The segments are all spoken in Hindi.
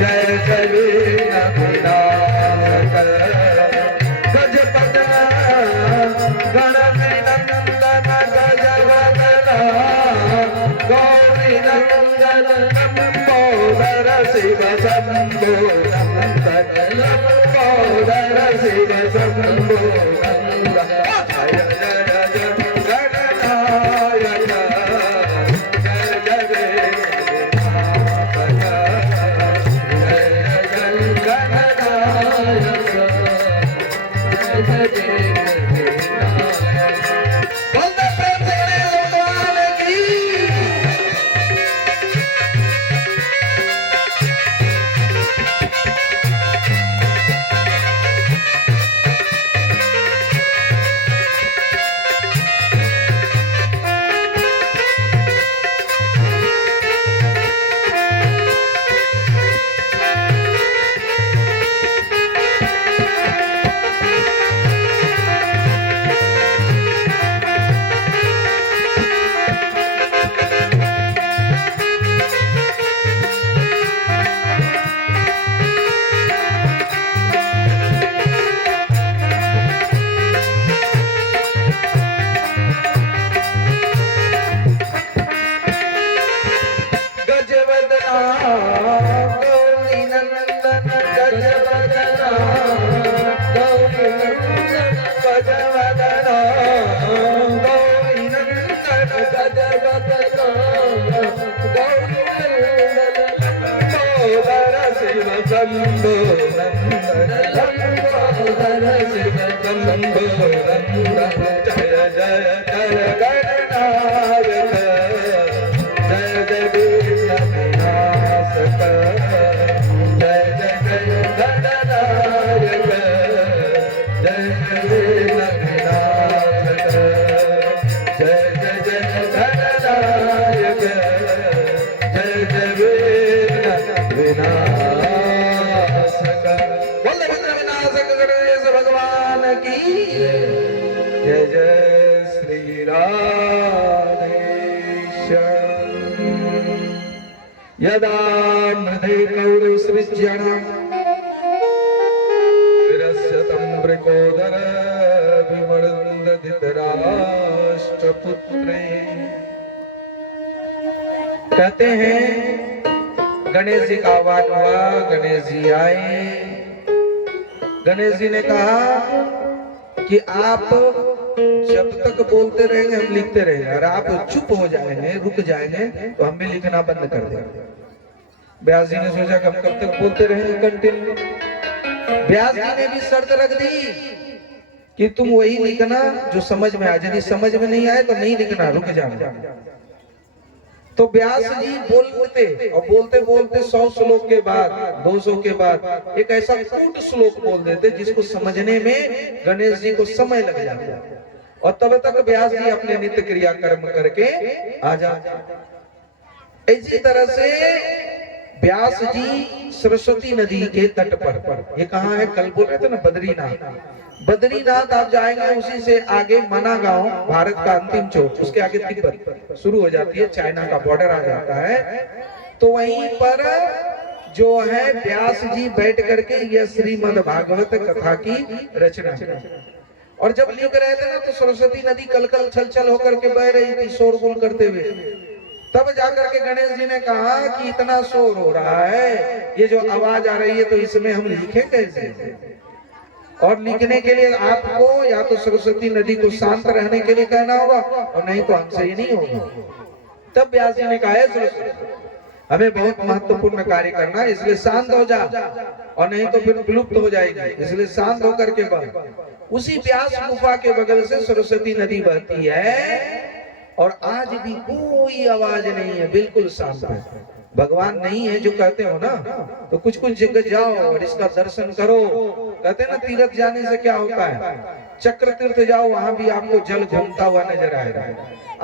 जय जय वीर विनाशक गजपत गणनंदन गजवदन गौरी नंदन लंबोदर शिव शंभो नंदन लंबोदर शिव शंभो नंदन जय जय जय गणनायक जय जय विनाशक जय जय गणनायक जय जय शंभो नंदन लंबोदर शिव शंभो नंदन जय जय जय गणनायक जय जय वीर विनाशक जय जय जय गणनायक जय जय वीर विनाशक जय जय जय गणनायक जय जय वीर विनाशक जय जय श्री राधेश्याम यदा मृधे कौरसृज्यण विरस्यतं वृकोदर विमर्दति धृतराष्ट्रपुत्रे। कहते हैं गणेश जी का आह्वान हुआ, गणेश जी आए। गणेश जी ने कहा कि आप जब तक बोलते रहेंगे हम लिखते रहेंगे, और आप चुप हो जाएंगे, रुक जाएंगे तो हम भी लिखना बंद कर देंगे। व्यास जी ने सोचा कि हम कब तक बोलते रहेंगे कंटिन्यू। व्यास जी ने भी शर्त रख दी कि तुम वही लिखना जो समझ में आए, यदि समझ में नहीं आए तो नहीं लिखना, रुक जाना। तो व्यास जी बोलते और बोलते बोलते 100 श्लोक के बाद 200 के बाद एक ऐसा कूट श्लोक बोल देते जिसको समझने में गणेश जी को समय लग जाता, और तब तक व्यास जी अपने नित्य क्रिया कर्म करके आ जाते। इसी तरह से व्यास जी सरस्वती नदी के तट पर, ये कहाँ है, कल बोल रहे थे ना बद्रीनाथ। बद्रीनाथ आप जाएंगे, उसी से आगे मना गांव, भारत का अंतिम चोट, उसके आगे तिब्बत शुरू हो जाती है, चाइना का बॉर्डर आ जाता है। तो वहीं पर जो है व्यास जी बैठ करके यह श्रीमद् भागवत कथा की रचना, और जब लिख रहे थे ना तो सरस्वती नदी कलकल छल छल होकर के बह रही थी शोरगुल करते हुए। तब जाकर के गणेश जी ने कहा कि इतना शोर हो रहा है, ये जो आवाज आ रही है तो इसमें हम लिखें कैसे। और लिखने के लिए आपको या तो सरस्वती नदी को शांत रहने के लिए कहना होगा, और नहीं तो हमसे ही नहीं होगा। तब व्यास जी ने कहा है सरस्वती हमें बहुत महत्वपूर्ण कार्य करना है, इसलिए शांत हो जा, और नहीं तो फिर विलुप्त हो जाएगी, इसलिए शांत होकर के बह। उसी व्यास गुफा के बगल से सरस्वती नदी बहती है, और आज भी कोई आवाज नहीं है, बिल्कुल शांत है। भगवान नहीं है जो कहते हो ना, तो कुछ कुछ जगह जाओ और इसका दर्शन करो। कहते हैं ना तीर्थ जाने से क्या होता है, चक्र तीर्थ जाओ, वहां भी आपको जल घूमता हुआ नजर आएगा।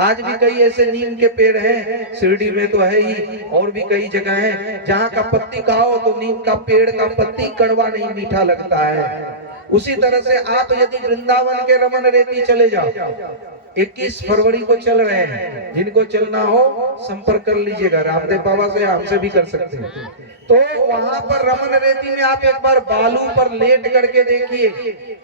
आज भी कई ऐसे नीम के पेड़ हैं, शिरडी में तो है ही, और भी कई जगह हैं जहाँ का पत्ती खाओ तो नीम का पेड़ का पत्ती कड़वा नहीं मीठा लगता है। उसी तरह से आप यदि वृंदावन के रमन रेती चले जाओ, 21 फरवरी को चल रहे हैं, जिनको चलना हो संपर्क कर लीजिएगा, रामदेव बाबा से, हमसे भी कर सकते हैं। तो वहां पर रमन रेती में आप एक बार बालू पर लेट करके देखिए।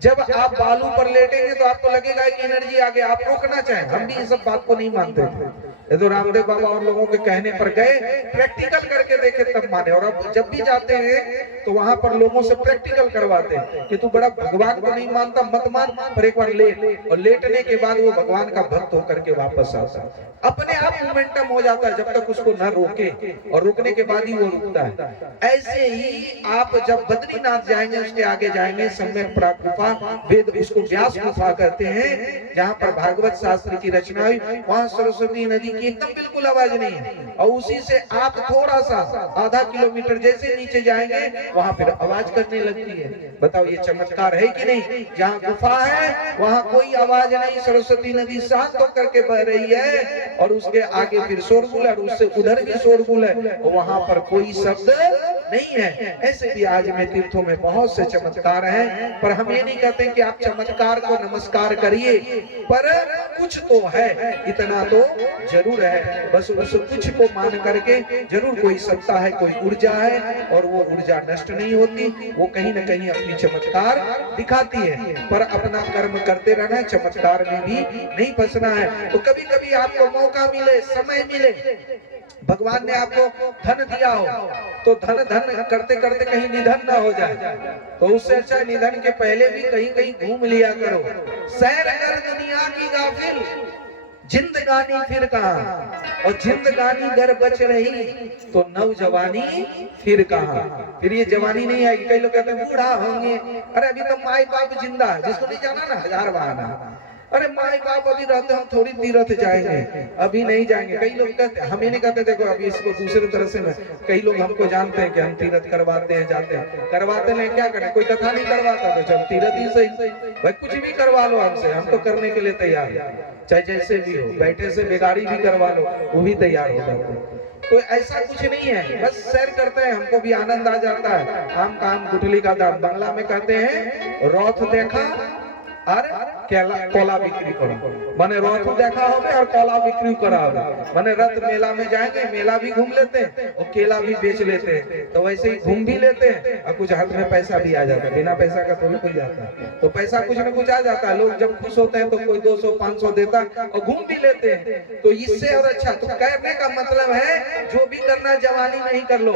जब आप बालू पर लेटेंगे तो आपको लगेगा कि एनर्जी आ गया, आप रोकना चाहें। हम भी इस सब बात को नहीं मानते थे, ये तो रामदेव बाबा और लोगों के कहने पर गए, प्रैक्टिकल करके देखे तब माने। और अब जब भी जाते हैं तो वहां पर लोगों से प्रैक्टिकल करवाते हैं कि तू बड़ा भगवान को नहीं मानता, मत मान, पर एक बार लेट, और लेटने के बाद वो भगवान का भक्त होकर के वापस आता है। अपने आप मोमेंटम हो जाता है जब तक उसको न रोके, और रुकने के बाद ही वो रुकता है। ऐसे ही आप जब बद्रीनाथ जाएंगे, उसके आगे जाएंगे, सम्यक प्राक गुफा, वेद उसको व्यास गुफा कहते हैं, जहाँ पर भागवत शास्त्र की रचना हुई, वहाँ सरस्वती नदी की एकदम बिल्कुल आवाज नहीं है। और उसी से आप थोड़ा सा आधा किलोमीटर जैसे नीचे जाएंगे, वहाँ फिर आवाज करने लगती है। बताओ ये चमत्कार है कि नहीं? जहाँ गुफा है वहाँ कोई आवाज नहीं, सरस्वती नदी शांत होकर के बह रही है, और उसके आगे फिर शोरगुल है, और उससे उधर भी शोरगुल है, और वहाँ पर कोई शब्द नहीं है। ऐसे भी आज में तीर्थों में बहुत से चमत्कार हैं, पर हम ये नहीं कहते कि आप चमत्कार को नमस्कार करिए, पर कुछ तो है, इतना तो जरूर है। बस उस कुछ को मान करके जरूर कोई सत्ता है, कोई ऊर्जा है, और वो ऊर्जा नष्ट नहीं होती, वो कहीं न कहीं अपनी चमत्कार दिखाती है। पर अपना कर्म करते रहना है, चमत्कार में भी नहीं फंसना है। तो कभी कभी आपको मौका मिले, समय मिले, भगवान ने आपको धन दिया हो, तो धन धन करते करते कहीं निधन ना हो जाए, तो उससे अच्छा निधन के पहले भी कहीं कहीं घूम लिया करो। सैर कर दुनिया की गाफिल, जिंदगानी फिर कहाँ, और जिंदगानी घर बच रही तो नौजवानी फिर कहाँ। फिर ये जवानी नहीं आएगी। कई लोग कहते हैं बूढ़ा होंगे, अरे अभी तो माई बाप जिंदा है, जिसको नहीं जाना ना हजार बहाना, अरे माई बाप अभी रहते हम थोड़ी तीर्थ जाएंगे, अभी नहीं जाएंगे। कई लोग कहते, हम ये नहीं कहते, देखो अभी इसको दूसरे तरह से मैं, कई लोग हमको जानते हैं कि हम तीर्थ करवाते हैं, जाते हैं, करवाते हैं, क्या करें, कोई कथा नहीं करवाता तो चल तीर्थ ही सही, भाई कुछ भी करवा लो हमसे, हम तो करने के लिए तैयार है, चाहे जैसे भी हो, बैठे से बेगाड़ी भी करवा लो, वो भी तैयार हो जाते हैं। तो ऐसा कुछ नहीं है, बस सैर करते हैं, हमको भी आनंद आ जाता है। आम काम गुठली का दाम, बंगला में कहते हैं रौथ देखा और कोला बिक्री करो, माने रथ देखा होगे और कोला बिक्री करा होगा, माने रथ मेला में जाएंगे, मेला भी घूम लेते हैं और केला भी बेच लेते हैं, तो वैसे ही घूम भी लेते हैं और कुछ हाथ में पैसा भी आ जाता है। बिना पैसा का थोड़ी कोई जाता है, तो पैसा कुछ न कुछ आ जाता है। लोग जब खुश होते हैं तो कोई 200-500 देता और घूम भी लेते हैं, तो इससे और अच्छा। तो कहने का मतलब है जो भी करना जवानी नहीं कर लो,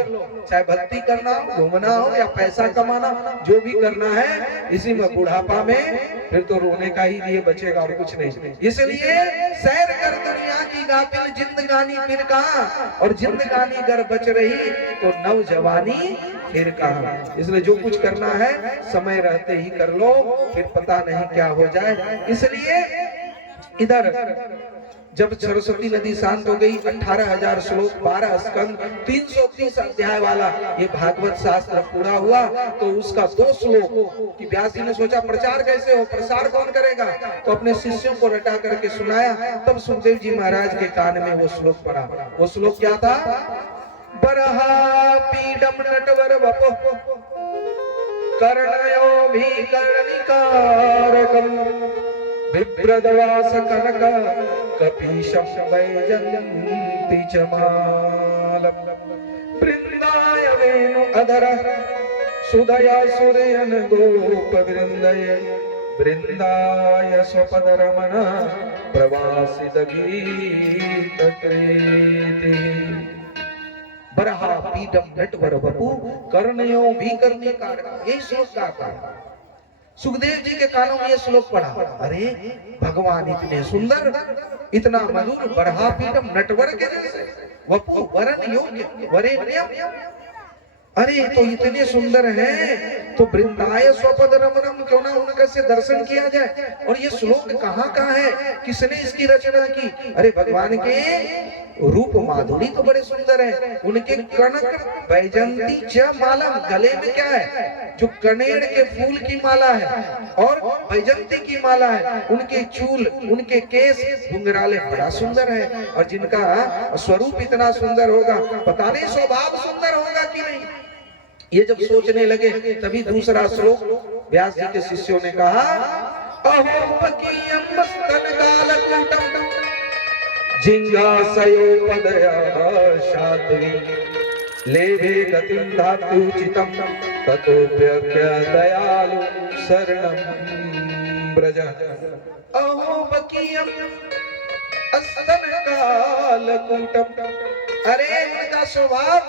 चाहे भक्ति करना हो, घूमना हो या पैसा कमाना, जो भी करना है इसी में बुढ़ापा में फिर तो रोने का ही लिए बचेगा और कुछ नहीं। इसलिए सैर कर दुनिया की गाफिल, जिंदगानी फिर कहाँ, और जिंदगानी अगर बच रही तो नौजवानी फिर कहाँ। इसलिए जो कुछ करना है समय रहते ही कर लो, फिर पता नहीं क्या हो जाए। इसलिए इधर जब सरस्वती नदी शांत हो गई, 18,000 श्लोक, 12 स्कंद, 330 अध्याय वाला ये भागवत शास्त्र पूरा हुआ, तो उसका 2 श्लोक कि व्यास जी ने सोचा प्रचार कैसे हो, प्रसार कौन करेगा, तो अपने शिष्यों को रटा करके सुनाया। तब सुखदेव जी महाराज के कान में वो श्लोक पड़ा। वो श्लोक क्या था? बरहा पीडम नटवर वपो कर्णयो भी कर्णिकारकम विप्रदवास कनक कपीशम वैजयन्ति च मालम वृंदाय वेणु अधर सुदया सुरयन गोप वृंदय वृंदाय स्वपद रमण प्रवासित गीत कृति। बरहा पीडम नटवर वपु कर्णयो भी कर्णिकारकम, यही श्लोक का सुखदेव जी के कानों में ये श्लोक पढ़ा। अरे भगवान इतने सुंदर, इतना मधुर, बरहा पीडम नटवर के जैसे, वपु वरन योग्य वरेण्यम, अरे तो इतने सुंदर हैं, तो वृंदाय स्वपद रमणम, क्यों ना उनका से दर्शन किया जाए। और ये श्लोक कहाँ का है, किसने इसकी रचना की? अरे भगवान के रूप माधुरी तो बड़े सुंदर है, उनके कनक वैजयंती च मालम, गले में क्या है? जो कनेर के फूल की माला है और वैजयंती की माला है, उनके चूल, उनके केस घुंघराले बड़ा सुंदर है। और जिनका स्वरूप इतना सुंदर होगा, पता नहीं स्वभाव सुंदर होगा कि नहीं। ये जब सोचने लगे तभी दूसरा श्लोक व्यास जी के शिष्यों ने कहा, अहो पकीयम स्तन कालकूटम जिंगासयोपदया शाद्री लेभे गतिं धातुचितं ततोऽप्यख्य दयालु शरणं व्रज। अहो बकीयम स्तन कालकूटम, अरे उनका स्वभाव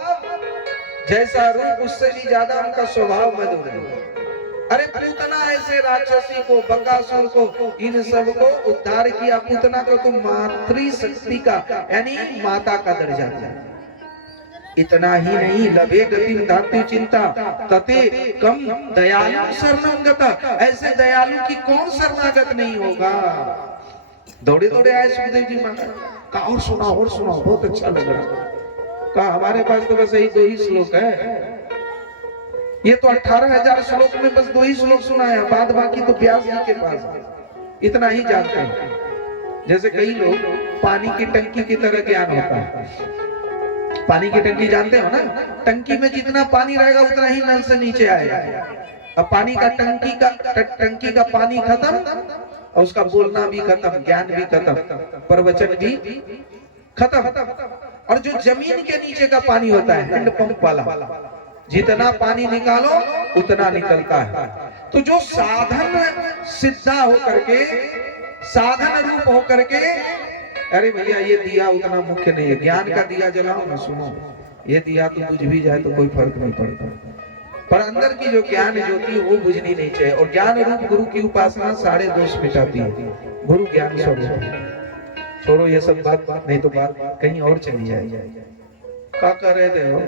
जैसा रूप उससे भी ज्यादा उनका स्वभाव मधुर है। अरे पूतना ऐसे राक्षसी को, बकासुर को, इन सब को उद्धार किया। पूतना को तो मातृ शक्ति का यानी माता का दर्जा दिया। इतना ही नहीं, लभे गति धातु चिंता तते कम दयालु शरणं गता, ऐसे दयालु की कौन शरणागत नहीं होगा। दौड़े दौड़े आए सुखदेव जी महाराज, कहा और सुनाओ, बहुत अच्छा लग रहा। कहा हमारे पास तो बस यही 2 ही श्लोक है, ये तो 18,000 श्लोक में बस 2 ही श्लोक सुनाया, बाद बाकी तो व्यास जी के पास इतना ही जानते हैं। जैसे कई लोग पानी की टंकी की तरह ज्ञान होता है। पानी की टंकी जानते हो ना, टंकी में जितना पानी रहेगा उतना ही नल से नीचे आएगा। अब पानी का टंकी का पानी खत्म और उसका बोलना भी खत्म, ज्ञान भी खत्म, प्रवचन भी खत्म। और जो जमीन के नीचे का पानी होता है हैंडपंप वाला, जितना पानी निकालो उतना निकलता है। तो जो साधन सिद्धा होकर के, साधन रूप होकर के, अरे भैया ये दिया उतना मुख्य नहीं है, ज्ञान का दिया जलाओ ना, सुनो, ये दिया तो बुझ भी जाए तो कोई फर्क नहीं पड़ता, पर अंदर की जो ज्ञान ज्योति है वो बुझनी नहीं चाहिए। और ज्ञान रूप गुरु की उपासना सारे दोष मिटाती है। गुरु ज्ञान स्वरूप। छोड़ो ये सब बात, नहीं तो बात कहीं और चली जाएगी। क्या कर रहे थे हो?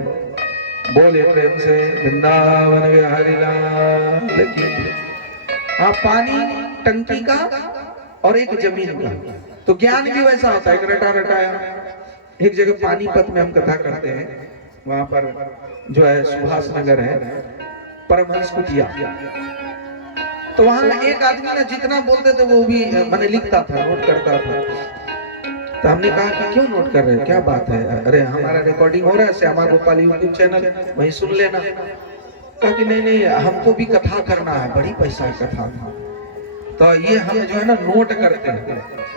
बोले प्रेम से वृंदावन बिहारी लाल की। हाँ, पानी टंकी का और एक जमीन का। तो ज्ञान भी वैसा होता है, एक रटा रटाया। एक जगह पानीपत में हम कथा करते हैं, वहां पर जो है सुभाष नगर है, परमहंस कुटिया। तो वहां एक आदमी ने जितना बोलते थे वो भी मैंने लिखता था, नोट करता था। तो हमने कहा कि क्यों नोट कर रहे हैं, क्या बात है? अरे हमारा रिकॉर्डिंग हो रहा है, श्यामा गोपाल यूट्यूब चैनल, वहीं सुन लेना। कहा कि नहीं हमको भी कथा करना है, बड़ी पैसा है कथा। तो ये हम जो है ना नोट करते हैं।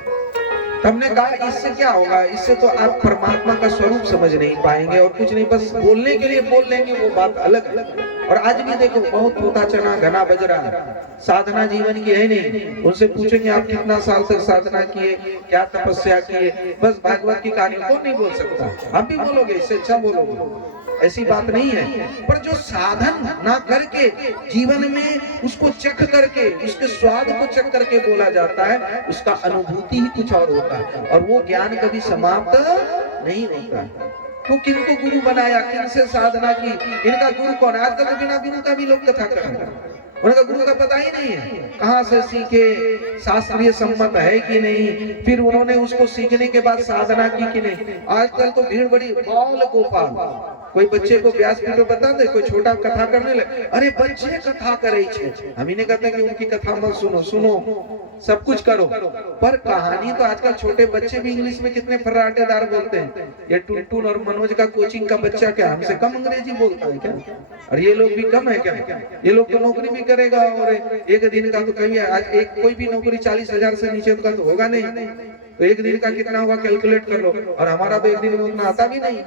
तो हमने कहा इससे क्या होगा, इससे तो आप परमात्मा का स्वरूप समझ नहीं पाएंगे और कुछ नहीं, बस बोलने के लिए बोल लेंगे, वो बात अलग है। और आज भी देखो बहुत होता चना घना बज रहा है, साधना जीवन की है नहीं। उनसे पूछेंगे आप कितना साल तक साधना किए, क्या तपस्या किए, बस भागवत की कहानी कौन नहीं बोल सकता। आप भी बोलोगे, इससे अच्छा बोलोगे, ऐसी बात नहीं है। पर जो साधन ना करके जीवन में उसको चख करके, उसके स्वाद को चख करके बोला जाता है, उसका अनुभूति ही कुछ और होता है। और वो ज्ञान कभी समाप्त नहीं होता है। तो किनको गुरु बनाया, किनसे साधना की, इनका गुरु कौन है? आजकल तो बिना गुरु का भी लोग कथा कर रहे हैं, उनका गुरु का पता ही नहीं है, कहाँ से सीखे, शास्त्रीय सम्मत है कि नहीं, फिर उन्होंने उसको सीखने के बाद साधना की कि नहीं। आजकल तो भीड़ बड़ी, बाल गोपाल, कोई बच्चे को व्यासपीठ बता दे, कोई छोटा कथा करने लगे, अरे बच्चे कथा करे छे। हम ही नहीं कहते कि उनकी कथा मत सुनो, सब कुछ करो, पर कहानी तो आजकल छोटे बच्चे भी इंग्लिश में कितने फर्राटेदार बोलते हैं। ये टुनटुन और मनोज का कोचिंग का बच्चा क्या हमसे कम अंग्रेजी बोलता है क्या? और ये लोग भी कम है क्या? ये लोग तो नौकरी भी करेगा और एक दिन का तो कभी आज एक कोई भी नौकरी 40,000 से नीचे का तो होगा नहीं। तो एक दिन का कितना होगा कैलकुलेट कर लो। और हमारा तो एक दिन में उतना आता भी नहीं।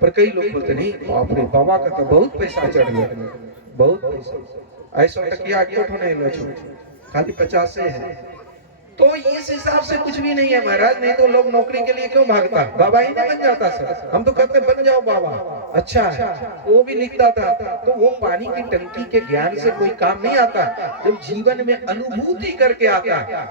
पर कई लोग बोलते नहीं, बाप रे बाबा का तो बहुत पैसा चढ़ गया, बहुत पैसा, ऐसा टकिया कोठ होने लगा, खाली 50 से है। तो इस हिसाब से कुछ भी नहीं है महाराज, नहीं तो लोग नौकरी के लिए क्यों भागता? बाबा ही नहीं बन जाता सर, हम तो कहते बन जाओ बाबा, अच्छा है, वो भी लिखता था। तो वो पानी की टंकी के ज्ञान से कोई काम नहीं आता, जब जीवन में अनुभूति करके आता है